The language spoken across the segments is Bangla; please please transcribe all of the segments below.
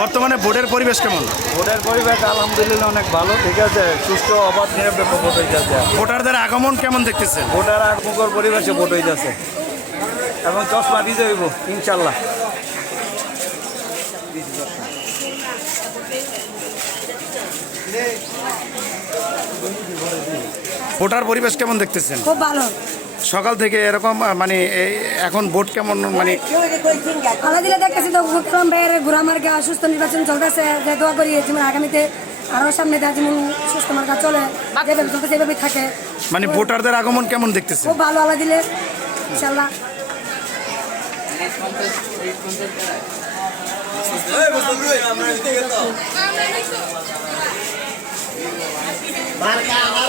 বর্তমানে বোর্ডের পরিবেশ কেমন? ভোটের পরিবেশ আলহামদুলিল্লাহ অনেক ভালো ঠিক আছে সুস্থ অবাধ নিরপেক্ষ ভোট হইতেছে ভোটারদের আগমন কেমন দেখতেছেন? ভোটার আর মুখর পরিবেশে ভোট হয়ে যাচ্ছে। এবং চশমা দিতে হইব ইনশাল্লাহ। ভোটার পরিবেশ কেমন দেখতেছেন? খুব ভালো। সকাল থেকে এরকম মানে এখন ভোট কেমন মানে? দিলে দেখতেছি তো বিক্রম ভাইয়ের ঘোরা সুস্থ নির্বাচন চলতেছে। যে দোয়া করি যেমন আগামীতে আরও সামনে দেওয়া যেমন সুস্থ মার্কা চলে যেভাবে চলতেছে এভাবেই থাকে। মানে ভোটারদের আগমন কেমন দেখতেছেন? খুব ভালো আল্লাহ দিলে ইনশাল্লাহ জনগণ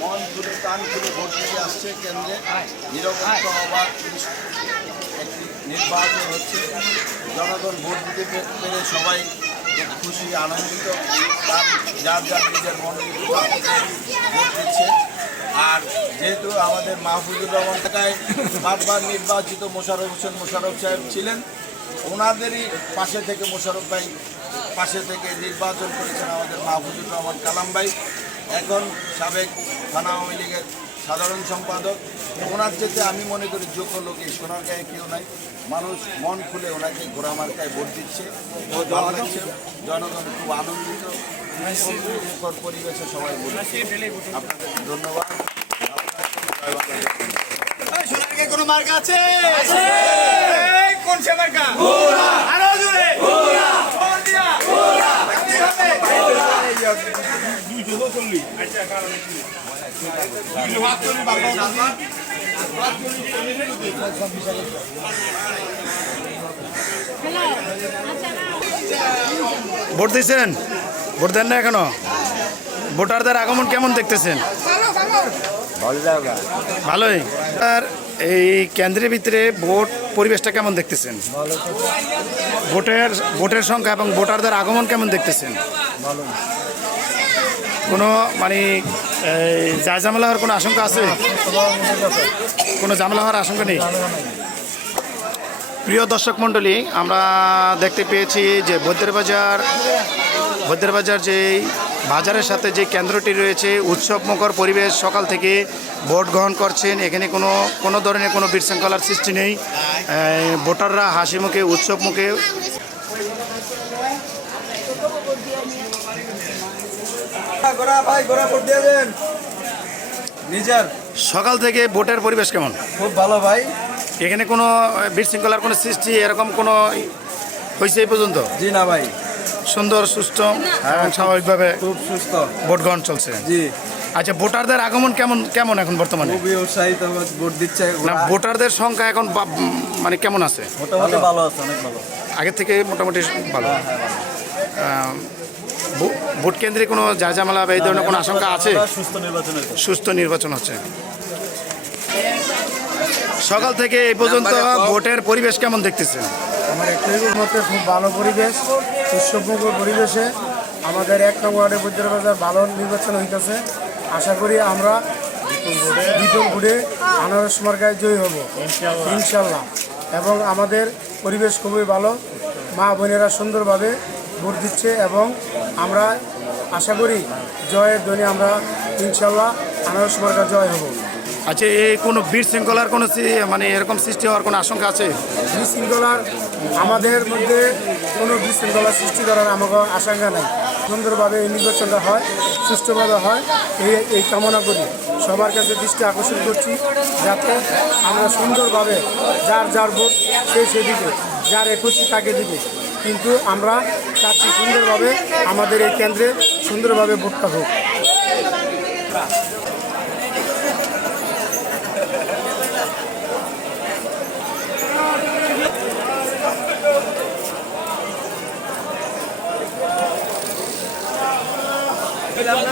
মন খুলে প্রাণ খুলে ভোট দিতে আসছে কেন্দ্রে নিরপেক্ষ অবাধ একটি নির্বাচন হচ্ছে জনগণ ভোট দিতে পেরে সবাই খুশি, আনন্দিত। তার যার যার নিজের প্রার্থীকে ভোট দিচ্ছে আর যেহেতু আমাদের মাহফুজুর রহমান এলাকায় বারবার নির্বাচিত মোশারফ হোসেন মোশারফ সাহেব ছিলেন ওনাদেরই পাশে থেকে মোশারফ ভাই পাশে থেকে নির্বাচন করেছেন আমাদের মাহফুজুর রহমান কালাম ভাই। এখন সাবেক থানা আওয়ামী লীগের সাধারণ সম্পাদক। ওনার যেতে আমি মনে করি যোগ্য লোক সোনার গায়ে কেউ নাই। মানুষ মন খুলে ওনাকে ঘোড়া মার্কায় ভোট দিচ্ছে। ও লাগছে জনগণ খুব আনন্দিত। পরিবেশে সবাই। আপনাদের ধন্যবাদ। কোনো মার্কা আছে? কোন সে মার্কা? আরও জোরে। ভোট দিয়েছেন? ভোট দেন না এখনও? ভোটারদের আগমন কেমন দেখতেছেন? ভালোই। আর এই কেন্দ্রের ভিতরে ভোট পরিবেশটা কেমন দেখতেছেন? ভোটের ভোটের সংখ্যা এবং ভোটারদের আগমন কেমন দেখতেছেন? কোনো মানে এই, যা ঝামেলা হওয়ার কোনো আশঙ্কা আছে? কোনো ঝামেলা হওয়ার আশঙ্কা নেই? প্রিয় দর্শক মণ্ডলী আমরা দেখতে পেয়েছি যে বৈদ্যের বাজার বৈদ্যের বাজার যে বাজারের সাথে যে কেন্দ্রটি রয়েছে উৎসবমুখর পরিবেশ সকাল থেকে ভোট গ্রহণ করছেন। এখানে কোনো কোনো ধরনের কোনো বিশৃঙ্খলার সৃষ্টি নেই। ভোটাররা হাসি মুখে উৎসব মুখে সকাল থেকে ভোটের পরিবেশ কেমন? খুব ভালো ভাই। এখানে কোনো বিশৃঙ্খলার কোনো সৃষ্টি এরকম কোনো হয়েছে এই পর্যন্ত? জি না ভাই। সুন্দর সুস্থ স্বাভাবিকভাবে খুব সুস্থ। ভোট গ্রহণ চলছে। জি। আচ্ছা ভোটারদের আগমন কেমন কেমন এখন বর্তমানে? খুবই উৎসাহিত ভোট দিচ্ছে। না ভোটারদের সংখ্যা এখন মানে কেমন আছে? মোটামুটি ভালো? আছে অনেক ভালো। আগের থেকে মোটামুটি ভালো। আহ, ভোট কেন্দ্রে কোনো যা ঝামেলা বা এই ধরনের কোনো আশঙ্কা আছে? সুস্থ নির্বাচন সুস্থ নির্বাচন হচ্ছে। সকাল থেকে এই পর্যন্ত ভোটের পরিবেশ কেমন দেখতেছেন? আমার একটাই মতে খুব ভালো পরিবেশ উৎসবমুখর পরিবেশে আমাদের একটা ওয়ার্ডে বাজার ভালো নির্বাচন হইতেছে। আশা করি আমরা বিপুল ভোটে আনারস মার্কায় জয়ী হব। ইনশাল্লাহ এবং আমাদের পরিবেশ খুবই ভালো। মা বোনেরা সুন্দরভাবে ভোট দিচ্ছে এবং আমরা আশা করি জয়ের ধ্বনি আমরা ইনশাল্লাহ আনারস মার্কা জয় হব। আচ্ছা এই কোনো বীর শৃঙ্খলার কোনো মানে এরকম সৃষ্টি হওয়ার কোনো আশঙ্কা আছে? বিশৃঙ্খলার আমাদের মধ্যে কোনো বিশৃঙ্খলা সৃষ্টি করার আমাকে আশঙ্কা নেই। সুন্দরভাবে এই নির্বাচনটা হয়, সুষ্ঠুভাবে হয়, এই এই কামনা করি। সবার কাছে দৃষ্টি আকর্ষণ করছি যাতে আমরা সুন্দরভাবে যার যার ভোট সে সে সেদিকে যার খুশি তাকে দিবে। কিন্তু আমরা চাচ্ছি সুন্দরভাবে আমাদের এই কেন্দ্রে সুন্দরভাবে ভোটটা হোক। Obrigado.